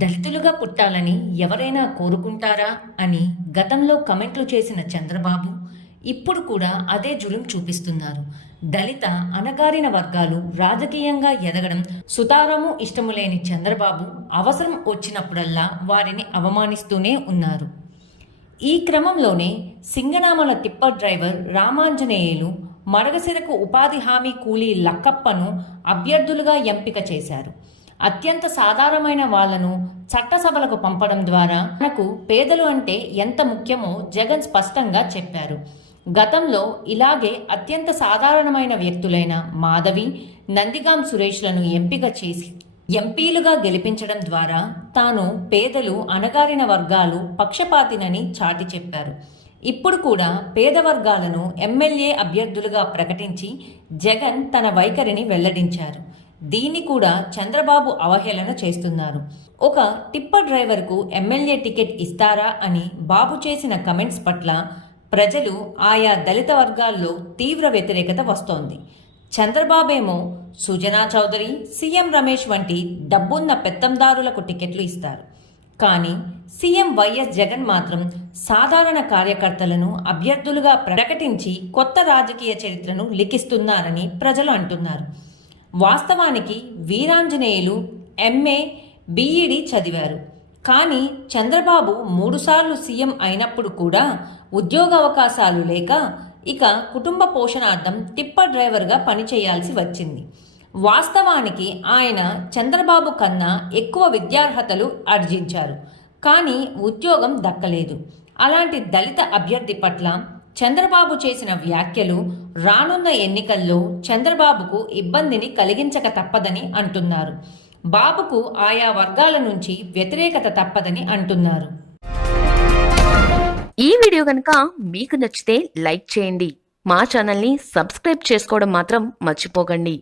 దళితులుగా పుట్టాలని ఎవరైనా కోరుకుంటారా అని గతంలో కమెంట్లు చేసిన చంద్రబాబు ఇప్పుడు కూడా అదే జులుం చూపిస్తున్నారు. దళిత అణగారిన వర్గాలు రాజకీయంగా ఎదగడం సుతారము ఇష్టము లేని చంద్రబాబు అవసరం వచ్చినప్పుడల్లా వారిని అవమానిస్తూనే ఉన్నారు. ఈ క్రమంలోనే సింగనామల టిప్పర్ డ్రైవర్ రామాంజనేయులు మడగసిరకు ఉపాధి హామీ కూలీ లక్కప్పను అభ్యర్థులుగా ఎంపిక చేశారు. అత్యంత సాధారణమైన వాళ్ళను చట్టసభలకు పంపడం ద్వారా మనకు పేదలు అంటే ఎంత ముఖ్యమో జగన్ స్పష్టంగా చెప్పారు. గతంలో ఇలాగే అత్యంత సాధారణమైన వ్యక్తులైన మాధవి నందిగాం సురేష్లను ఎంపిక చేసి ఎంపీలుగా గెలిపించడం ద్వారా తాను పేదలు అణగారిన వర్గాలు పక్షపాతినని చాటి చెప్పారు. ఇప్పుడు కూడా పేద వర్గాలను ఎమ్మెల్యే అభ్యర్థులుగా ప్రకటించి జగన్ తన వైఖరిని వెల్లడించారు. దీన్ని కూడా చంద్రబాబు అవహేళన చేస్తున్నారు. ఒక టిప్పర్ డ్రైవర్కు ఎమ్మెల్యే టికెట్ ఇస్తారా అని బాబు చేసిన కమెంట్స్ పట్ల ప్రజలు ఆయా దళిత వర్గాల్లో తీవ్ర వ్యతిరేకత వస్తోంది. చంద్రబాబేమో సుజనా చౌదరి సీఎం రమేష్ వంటి డబ్బున్న పెత్తందారులకు టికెట్లు ఇస్తారు. కానీ సీఎం వైఎస్ జగన్ మాత్రం సాధారణ కార్యకర్తలను అభ్యర్థులుగా ప్రకటించి కొత్త రాజకీయ చరిత్రను లిఖిస్తున్నారని ప్రజలు అంటున్నారు. వాస్తవానికి వీరాంజనేయులు ఎంఏ బీఈడి చదివారు. కానీ చంద్రబాబు మూడుసార్లు సీఎం అయినప్పుడు కూడా ఉద్యోగ అవకాశాలు లేక ఇక కుటుంబ పోషణార్థం టిప్పర్ డ్రైవర్గా పనిచేయాల్సి వచ్చింది. వాస్తవానికి ఆయన చంద్రబాబు కన్నా ఎక్కువ విద్యార్హతలు ఆర్జించారు కానీ ఉద్యోగం దక్కలేదు. అలాంటి దళిత అభ్యర్థి పట్ల చంద్రబాబు చేసిన వ్యాఖ్యలు రానున్న ఎన్నికల్లో చంద్రబాబుకు ఇబ్బందిని కలిగించక తప్పదని అంటున్నారు. బాబుకు ఆయా వర్గాల నుంచి వ్యతిరేకత తప్పదని అంటున్నారు. ఈ వీడియో కనుక మీకు నచ్చితే లైక్ చేయండి. మా ఛానల్ని సబ్స్క్రైబ్ చేసుకోవడం మాత్రం మర్చిపోకండి.